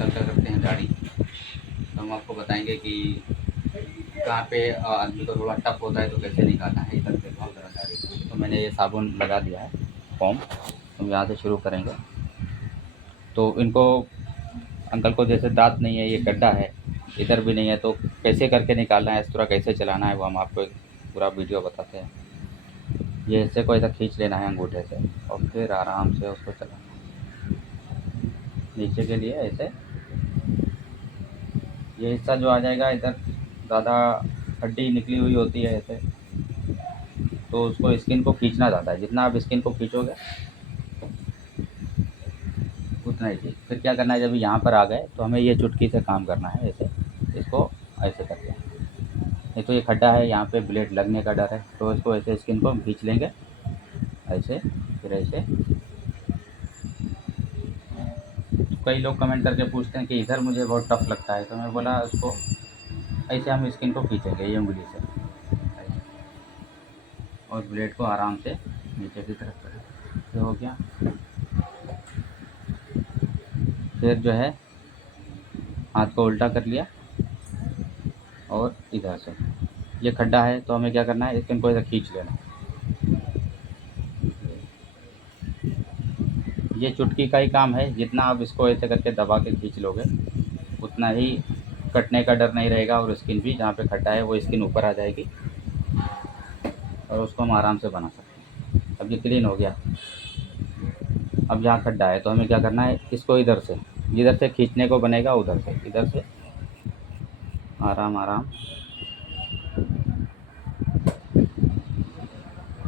Uncle का करते हैं दाढ़ी। तो हम आपको बताएंगे कि कहाँ पे आदमी को थोड़ा टफ होता है तो कैसे निकालना है। इधर देखो जरा दाढ़ी। तो मैंने ये साबुन लगा दिया है फॉर्म। हम यहाँ से शुरू करेंगे। तो इनको अंकल को जैसे दांत नहीं है, ये गड्ढा है, इधर भी नहीं है, तो कैसे करके निकालना है, इस तरह कैसे चलाना है, वो हम आपको एक पूरा वीडियो बताते हैं। ये ऐसे को ऐसा खींच लेना है अंगूठे से और फिर आराम से उसको चलाना है नीचे के लिए ऐसे। ये हिस्सा जो आ जाएगा इधर ज़्यादा हड्डी निकली हुई होती है ऐसे, तो उसको स्किन को खींचना ज़्यादा है। जितना आप स्किन को खींचोगे उतना ही ठीक। फिर क्या करना है, जब यहाँ पर आ गए तो हमें ये चुटकी से काम करना है ऐसे, इसको ऐसे करके। नहीं तो ये खड्डा है, यहाँ पे ब्लेड लगने का डर है, तो इसको ऐसे स्किन को हम खींच लेंगे ऐसे, फिर ऐसे। कई लोग कमेंट करके पूछते हैं कि इधर मुझे बहुत टफ लगता है, तो मैं बोला उसको ऐसे हम स्किन को खींचेंगे ये उंगली से ऐसे, और ब्लेड को आराम से नीचे की तरफ करें। ये हो गया। फिर जो है हाथ को उल्टा कर लिया और इधर से, ये खड्डा है तो हमें क्या करना है, स्किन को ऐसे खींच लेना है। ये चुटकी का ही काम है, जितना आप इसको ऐसे करके दबा के खींच लोगे उतना ही कटने का डर नहीं रहेगा, और स्किन भी जहाँ पे खड्डा है वो स्किन ऊपर आ जाएगी और उसको हम आराम से बना सकते हैं। अब ये क्लीन हो गया। अब यहाँ खड्डा है तो हमें क्या करना है, इसको इधर से, जिधर से खींचने को बनेगा उधर से, इधर से आराम आराम,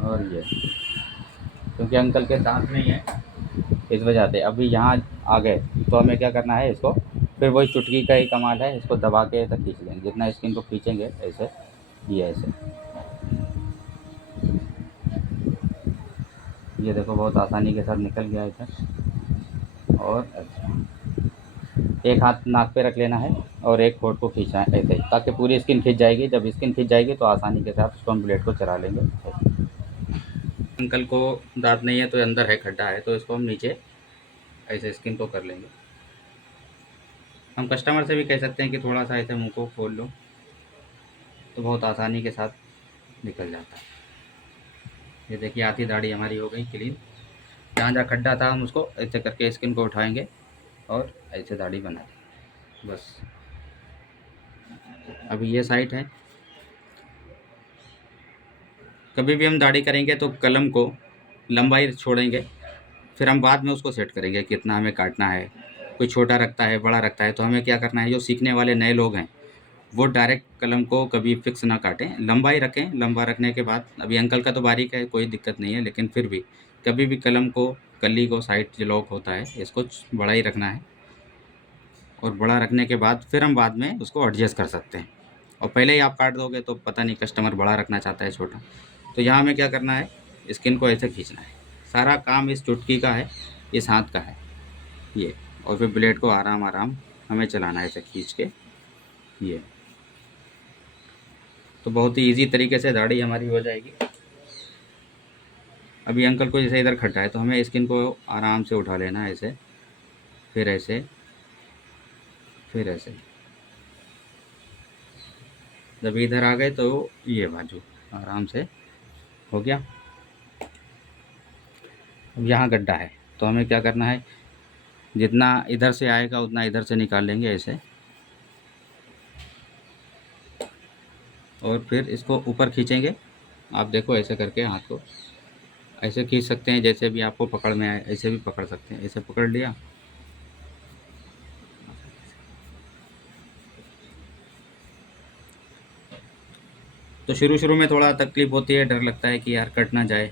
और ये क्योंकि अंकल के दांत नहीं है इस वजह से अभी यहाँ आ गए, तो हमें क्या करना है, इसको फिर वही चुटकी का ही कमाल है, इसको दबा के ऐसे खींच लेंगे। जितना स्किन को खींचेंगे ऐसे, ये ऐसे, ये देखो बहुत आसानी के साथ निकल गया इधर। और ऐसे एक हाथ नाक पे रख लेना है और एक होंठ को खींचना है ऐसे, ताकि पूरी स्किन खींच जाएगी। जब स्किन खींच जाएगी तो आसानी के साथ उसको हम ब्लेड को चला लेंगे ऐसे। अंकल को दांत नहीं है तो अंदर है खड्डा है, तो इसको हम नीचे ऐसे स्किन को कर लेंगे। हम कस्टमर से भी कह सकते हैं कि थोड़ा सा ऐसे मुंह को खोल लो, तो बहुत आसानी के साथ निकल जाता है। ये देखिए आधी दाढ़ी हमारी हो गई क्लीन। जहाँ जहाँ खड्डा था हम उसको ऐसे करके स्किन को उठाएंगे और ऐसे दाढ़ी बना देंगे बस। अभी ये साइड है। कभी भी हम दाढ़ी करेंगे तो कलम को लंबाई छोड़ेंगे, फिर हम बाद में उसको सेट करेंगे कितना हमें काटना है। कोई छोटा रखता है, बड़ा रखता है, तो हमें क्या करना है, जो सीखने वाले नए लोग हैं वो डायरेक्ट कलम को कभी फिक्स ना काटें, लंबाई रखें। लंबा रखने के बाद, अभी अंकल का तो बारीक है, कोई दिक्कत नहीं है, लेकिन फिर भी कभी भी कलम को, कली को, साइड जो लॉक होता है इसको बड़ा ही रखना है। और बड़ा रखने के बाद फिर हम बाद में उसको एडजस्ट कर सकते हैं। और पहले ही आप काट दोगे तो पता नहीं कस्टमर बड़ा रखना चाहता है छोटा। तो यहाँ हमें क्या करना है, स्किन को ऐसे खींचना है। सारा काम इस चुटकी का है, इस हाथ का है ये। और फिर ब्लेड को आराम आराम हमें चलाना है ऐसे खींच के ये। तो बहुत ही इजी तरीके से दाढ़ी हमारी हो जाएगी। अभी अंकल को जैसे इधर खड्डा है तो हमें स्किन को आराम से उठा लेना है ऐसे, फिर ऐसे, फिर ऐसे। जब इधर आ गए तो ये बाजू आराम से हो गया। अब यहाँ गड्ढा है तो हमें क्या करना है, जितना इधर से आएगा उतना इधर से निकाल लेंगे ऐसे, और फिर इसको ऊपर खींचेंगे। आप देखो ऐसे करके हाथ को ऐसे खींच सकते हैं, जैसे भी आपको पकड़ में आए ऐसे भी पकड़ सकते हैं। ऐसे पकड़ लिया, तो शुरू शुरू में थोड़ा तकलीफ होती है, डर लगता है कि यार कट ना जाए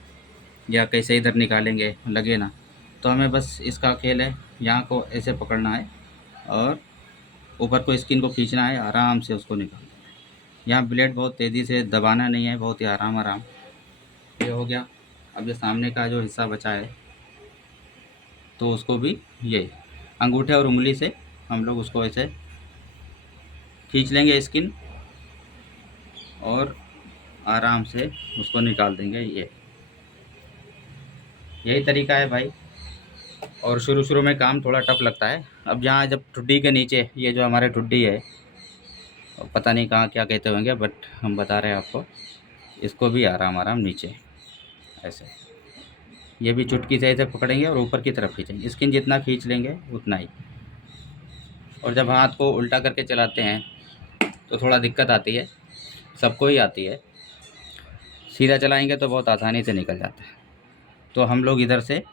या कैसे इधर निकालेंगे लगे ना। तो हमें बस इसका खेल है, यहाँ को ऐसे पकड़ना है और ऊपर को स्किन को खींचना है, आराम से उसको निकालना है। यहाँ ब्लेड बहुत तेज़ी से दबाना नहीं है, बहुत ही आराम आराम। ये हो गया। अब ये सामने का जो हिस्सा बचा है तो उसको भी ये अंगूठे और उंगली से हम लोग उसको ऐसे खींच लेंगे स्किन, और आराम से उसको निकाल देंगे। ये यही तरीका है भाई। और शुरू शुरू में काम थोड़ा टफ लगता है, अब यहाँ जब ठुड्डी के नीचे ये जो हमारे ठुड्डी है, पता नहीं कहाँ क्या कहते होंगे, बट हम बता रहे हैं आपको, इसको भी आराम आराम नीचे ऐसे, ये भी चुटकी से ऐसे पकड़ेंगे और ऊपर की तरफ खींचेंगे। स्किन जितना खींच लेंगे उतना ही। और जब हाथ को उल्टा करके चलाते हैं तो थोड़ा दिक्कत आती है, सबको ही आती है। सीधा चलाएंगे तो बहुत आसानी से निकल जाता है। तो हम लोग इधर से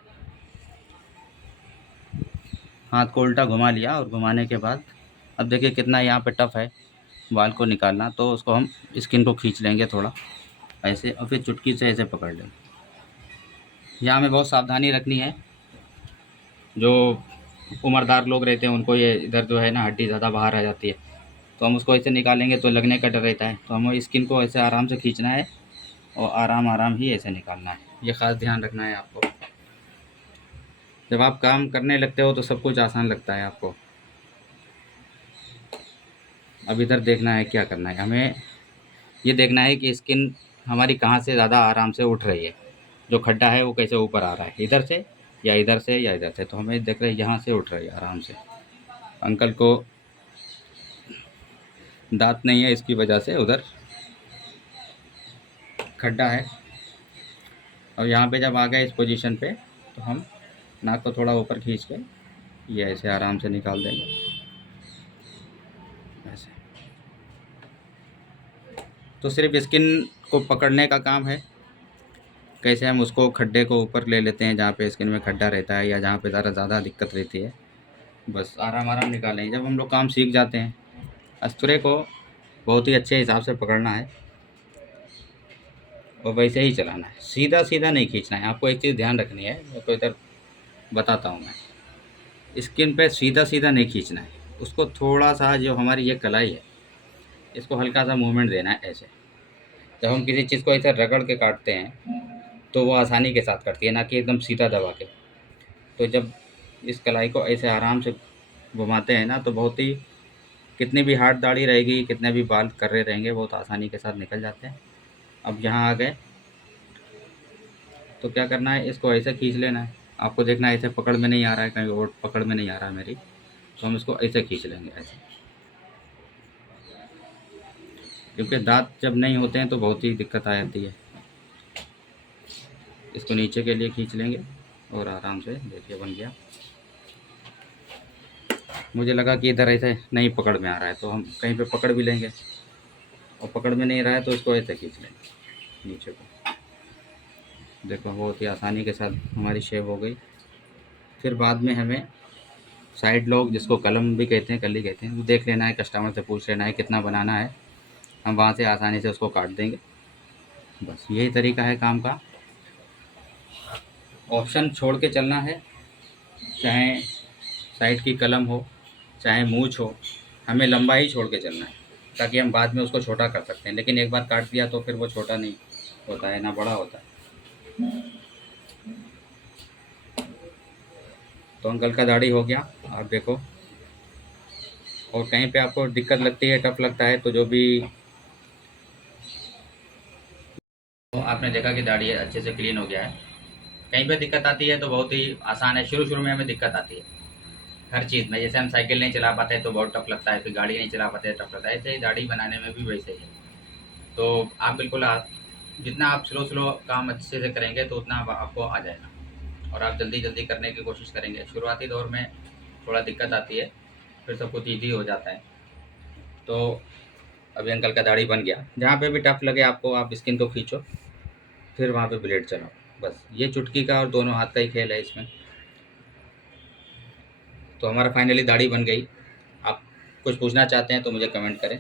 हाथ को उल्टा घुमा लिया, और घुमाने के बाद अब देखिए कितना यहाँ पे टफ है बाल को निकालना। तो उसको हम स्किन को खींच लेंगे थोड़ा ऐसे, और फिर चुटकी से ऐसे पकड़ लेंगे। यहाँ हमें बहुत सावधानी रखनी है। जो उम्रदार लोग रहते हैं उनको ये इधर जो है ना हड्डी ज़्यादा बाहर आ जाती है, तो हम उसको ऐसे निकालेंगे तो लगने का डर रहता है। तो हमें स्किन को ऐसे आराम से खींचना है और आराम आराम ही ऐसे निकालना है। ये ख़ास ध्यान रखना है आपको। जब आप काम करने लगते हो तो सब कुछ आसान लगता है आपको। अब इधर देखना है क्या करना है हमें, ये देखना है कि स्किन हमारी कहाँ से ज़्यादा आराम से उठ रही है, जो खड्डा है वो कैसे ऊपर आ रहा है, इधर से या इधर से या इधर से। तो हमें देख रहे हैं यहाँ से उठ रही है आराम से। अंकल को दांत नहीं है, इसकी वजह से उधर खड्डा है। और यहाँ पे जब आ गए इस पोजीशन पे तो हम नाक को थोड़ा ऊपर खींच के ये ऐसे आराम से निकाल देंगे ऐसे। तो सिर्फ स्किन को पकड़ने का काम है, कैसे हम उसको खड्डे को ऊपर ले लेते हैं जहाँ पे स्किन में खड्डा रहता है या जहाँ पे ज़्यादा दिक्कत रहती है, बस आराम आराम निकालें। जब हम लोग काम सीख जाते हैं, अस्तुरे को बहुत ही अच्छे हिसाब से पकड़ना है और वैसे ही चलाना है, सीधा सीधा नहीं खींचना है। आपको एक चीज़ ध्यान रखनी है, मैं तो इधर बताता हूँ मैं, स्किन पे सीधा सीधा नहीं खींचना है, उसको थोड़ा सा जो हमारी ये कलाई है इसको हल्का सा मूवमेंट देना है ऐसे। जब हम किसी चीज़ को ऐसे रगड़ के काटते हैं तो वो आसानी के साथ कटती है, ना कि एकदम सीधा दबा के। तो जब इस कलाई को ऐसे आराम से घुमाते हैं ना तो बहुत ही, कितनी भी हार्ड दाढ़ी रहेगी, कितने भी बाल कर रहे रहेंगे, बहुत आसानी के साथ निकल जाते हैं। अब यहाँ आ गए तो क्या करना है, इसको ऐसे खींच लेना है। आपको देखना है ऐसे पकड़ में नहीं आ रहा है, कहीं और पकड़ में नहीं आ रहा है मेरी, तो हम इसको ऐसे खींच लेंगे ऐसे। क्योंकि दांत जब नहीं होते हैं तो बहुत ही दिक्कत आ जाती है। इसको नीचे के लिए खींच लेंगे और आराम से, देखिए बन गया। मुझे लगा कि इधर ऐसे नहीं पकड़ में आ रहा है तो हम कहीं पे पकड़ भी लेंगे, और पकड़ में नहीं रहा है तो इसको ऐसे खींच लेंगे नीचे को। देखो बहुत ही आसानी के साथ हमारी शेव हो गई। फिर बाद में हमें साइड लॉक, जिसको कलम भी कहते हैं, कली कहते हैं, वो देख लेना है, कस्टमर से पूछ लेना है कितना बनाना है, हम वहाँ से आसानी से उसको काट देंगे। बस यही तरीका है काम का। ऑप्शन छोड़ के चलना है, चाहे साइड की कलम हो चाहे मूछ हो, हमें लंबा ही छोड़ के चलना है ताकि हम बाद में उसको छोटा कर सकते हैं। लेकिन एक बार काट दिया तो फिर वो छोटा नहीं होता है, ना बड़ा होता है। तो अंकल का दाढ़ी हो गया, आप देखो। और कहीं पे आपको दिक्कत लगती है, टफ लगता है, तो जो भी, तो आपने देखा कि दाढ़ी अच्छे से क्लीन हो गया है। कहीं पे दिक्कत आती है तो बहुत ही आसान है, शुरू शुरू में हमें दिक्कत आती है हर चीज़ में। जैसे हम साइकिल नहीं चला पाते तो बहुत टफ लगता है, फिर गाड़ी नहीं चला पाते टफ लगता है, ऐसे ही दाढ़ी बनाने में भी वैसे ही है। तो आप बिल्कुल जितना आप स्लो स्लो काम अच्छे से करेंगे तो उतना आपको आ जाएगा, और आप जल्दी जल्दी करने की कोशिश करेंगे। शुरुआती दौर में थोड़ा दिक्कत आती है, फिर सब कुछ ईजी हो जाता है। तो अभी अंकल का दाढ़ी बन गया। जहाँ पे भी टफ लगे आपको, आप स्किन को खींचो, फिर वहाँ पे ब्लेड चलाओ। बस ये चुटकी का और दोनों हाथ का ही खेल है इसमें। तो हमारा फाइनली दाढ़ी बन गई। आप कुछ पूछना चाहते हैं तो मुझे कमेंट करें।